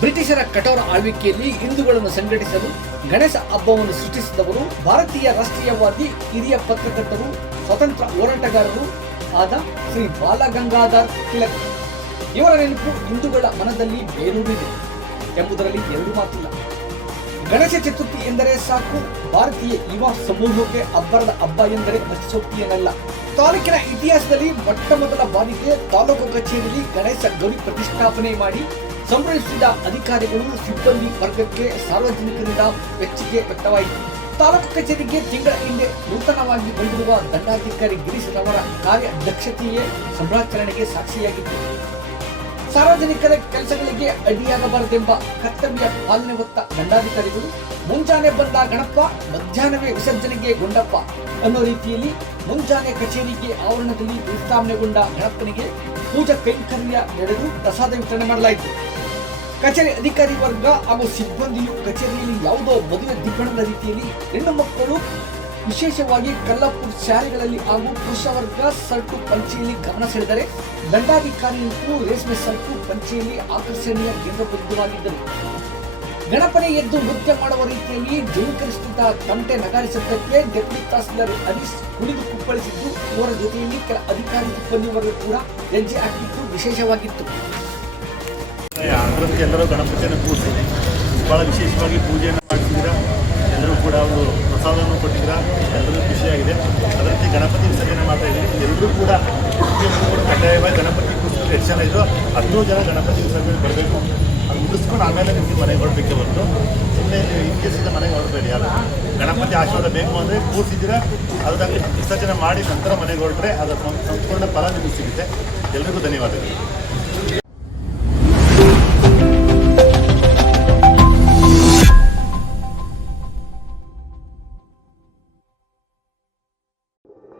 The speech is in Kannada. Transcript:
ಬ್ರಿಟಿಷರ ಕಠೋರ ಆಳ್ವಿಕೆಯಲ್ಲಿ ಹಿಂದೂಗಳನ್ನು ಸಂಘಟಿಸಲು ಗಣೇಶ ಹಬ್ಬವನ್ನು ಸೃಷ್ಟಿಸಿದವರು, ಭಾರತೀಯ ರಾಷ್ಟ್ರೀಯವಾದಿ ಹಿರಿಯ ಪತ್ರಕರ್ತರು, ಸ್ವತಂತ್ರ ಹೋರಾಟಗಾರರು ಆದ ಶ್ರೀ ಬಾಲಗಂಗಾಧರ್ ತಿಲಕ್. ಇವರ ನೆನಪು ಹಿಂದೂಗಳ ಮನದಲ್ಲಿ ಬೇರೂರಿದೆ ಎಂಬುದರಲ್ಲಿ ಎರಡು ಮಾತಿಲ್ಲ. ಗಣೇಶ ಚತುರ್ಥಿ ಎಂದರೆ ಸಾಕು, ಭಾರತೀಯ ಯುವ ಸಮೂಹಕ್ಕೆ ಅಬ್ಬರದ ಹಬ್ಬ ಎಂದರೆ ಅತಿಶೋಕ್ತಿಯನ್ನಲ್ಲ ತಾಲೂಕಿನ ಇತಿಹಾಸದಲ್ಲಿ ಮೊಟ್ಟ ಮೊದಲ ಬಾರಿಗೆ ತಾಲೂಕು ಕಚೇರಿಯಲ್ಲಿ ಗಣೇಶ ಗೌರಿ ಪ್ರತಿಷ್ಠಾಪನೆ ಮಾಡಿ ಸಂಭ್ರಮಿಸಿದ ಅಧಿಕಾರಿಗಳು ಸಿಬ್ಬಂದಿ ವರ್ಗಕ್ಕೆ ಸಾರ್ವಜನಿಕರಿಂದ ಮೆಚ್ಚುಗೆ ವ್ಯಕ್ತವಾಯಿತು. ತಾಲೂಕು ಕಚೇರಿಗೆ ತಿಂಗಳ ಹಿಂದೆ ನೂತನವಾಗಿ ಬಂದಿರುವ ದಂಡಾಧಿಕಾರಿ ಗಿರೀಶ್ ರವರ ಕಾರ್ಯದಕ್ಷತೆಯೇ ಸಂಭ್ರಾಚರಣೆಗೆ ಸಾಕ್ಷಿಯಾಗಿತ್ತು. ಸಾರ್ವಜನಿಕರ ಕೆಲಸಗಳಿಗೆ ಅಡ್ಡಿಯಾಗಬಾರದೆಂಬ ಕರ್ತವ್ಯ ಪಾಲನೆ ಹೊತ್ತ ದಂಡಾಧಿಕಾರಿಗಳು, ಮುಂಜಾನೆ ಬಂದ ಗಣಪ ಮಧ್ಯಾಹ್ನವೇ ವಿಸರ್ಜನೆಗೆ ಗೊಂಡಪ್ಪ ಅನ್ನೋ ರೀತಿಯಲ್ಲಿ ಮುಂಜಾನೆ ಕಚೇರಿಗೆ ಆವರಣದಲ್ಲಿ ಪ್ರಸ್ತಾವನೆಗೊಂಡ ಗಣಪನಿಗೆ ಪೂಜಾ ಕೈಂಕರ್ಯ ನಡೆದು ಪ್ರಸಾದ ವಿತರಣೆ ಮಾಡಲಾಯಿತು. ಕಚೇರಿ ಅಧಿಕಾರಿ ವರ್ಗ ಹಾಗೂ ಸಿಬ್ಬಂದಿಯು ಕಚೇರಿಯಲ್ಲಿ ಯಾವುದೋ ಮದುವೆ ದಿಬ್ಬಣದ ರೀತಿಯಲ್ಲಿ ಹೆಣ್ಣು ಮಕ್ಕಳು ವಿಶೇಷವಾಗಿ ಕಲ್ಲಪುರ್ ಶಾಲೆಗಳಲ್ಲಿ ಹಾಗೂ ಪುರುಷ ವರ್ಗ ಸರ್ಟು ಪಂಚೆಯಲ್ಲಿ ಗಮನ ಸೆಳೆದರೆ ದಂಡಾಧಿಕಾರಿಯಂತೂ ರೇಷ್ಮೆ ಸರ್ಟು ಪಂಚೆಯಲ್ಲಿ ಆಕರ್ಷಣೀಯ ಕೇಂದ್ರಬಿಂದುವಾಗಿದ್ದರು ಗಣಪನೆ ಎದ್ದು ನೃತ್ಯ ಮಾಡುವ ರೀತಿಯಲ್ಲಿ ಜೀವಕರಿಸುತ್ತಿದ್ದ ತಮಟೆ ನಗಾರಿಸಿದ್ದಕ್ಕೆ ಡೆಪ್ಯೂಟಿ ತಹಸೀಲ್ದಾರ್ ಹರೀಶ್ ಕುಡಿದು ಕುಪ್ಪಳಿಸಿದ್ದು, ಇವರ ಜೊತೆಯಲ್ಲಿ ಕೆಲ ಅಧಿಕಾರಿ ಸಿಬ್ಬಂದಿ ವರ್ಗ ಕೂಡ ಹೆಜ್ಜೆ ಹಾಕಿದ್ದು ವಿಶೇಷವಾಗಿತ್ತು. ಅದರಂತೆ ಎಲ್ಲರೂ ಗಣಪತಿಯನ್ನು ಕೂಡಿಸಿ ಭಾಳ ವಿಶೇಷವಾಗಿ ಪೂಜೆಯನ್ನು ಮಾಡಿಸಿದ್ರ ಎಲ್ಲರೂ ಕೂಡ ಅವರು ಪ್ರಸಾದವನ್ನು ಕೊಟ್ಟಿದ್ರ ಎಲ್ಲರೂ ಖುಷಿಯಾಗಿದೆ. ಅದರಂತೆ ಗಣಪತಿ ವಿಸರ್ಜನೆ ಮಾಡ್ತಾ ಇದ್ದೀವಿ. ಎಲ್ಲರೂ ಕೂಡ ಕಡ್ಡಾಯವಾಗಿ ಗಣಪತಿ ಕೂರಿಸಿದ್ರೆ ಎಷ್ಟು ಜನ ಇದ್ದೋ ಹತ್ತು ಜನ ಗಣಪತಿ ವಿಸರ್ಜನೆ ಬರಬೇಕು. ಅದು ಮುಗಿಸ್ಕೊಂಡು ಆಮೇಲೆ ನಿಮಗೆ ಮನೆಗೆ ಹೊರಬೇಕೆ ಹೊರತು ಸುಮ್ಮನೆ ಇತ್ತೀಚಿಗೆ ಮನೆಗೆ ಹೊರಡಬೇಡಿ. ಯಾರು ಗಣಪತಿ ಆಶೀರ್ವಾದ ಬೇಕು ಅಂದರೆ ಕೂರಿಸಿದ್ದೀರಾ? ಅದನ್ನು ವಿಸರ್ಜನೆ ಮಾಡಿ ನಂತರ ಮನೆಗೆ ಹೊರಟ್ರೆ ಅದರ ಸಂಪೂರ್ಣ ಫಲ ನಿಮಗೆ ಸಿಗುತ್ತೆ. ಎಲ್ರಿಗೂ ಧನ್ಯವಾದಗಳು.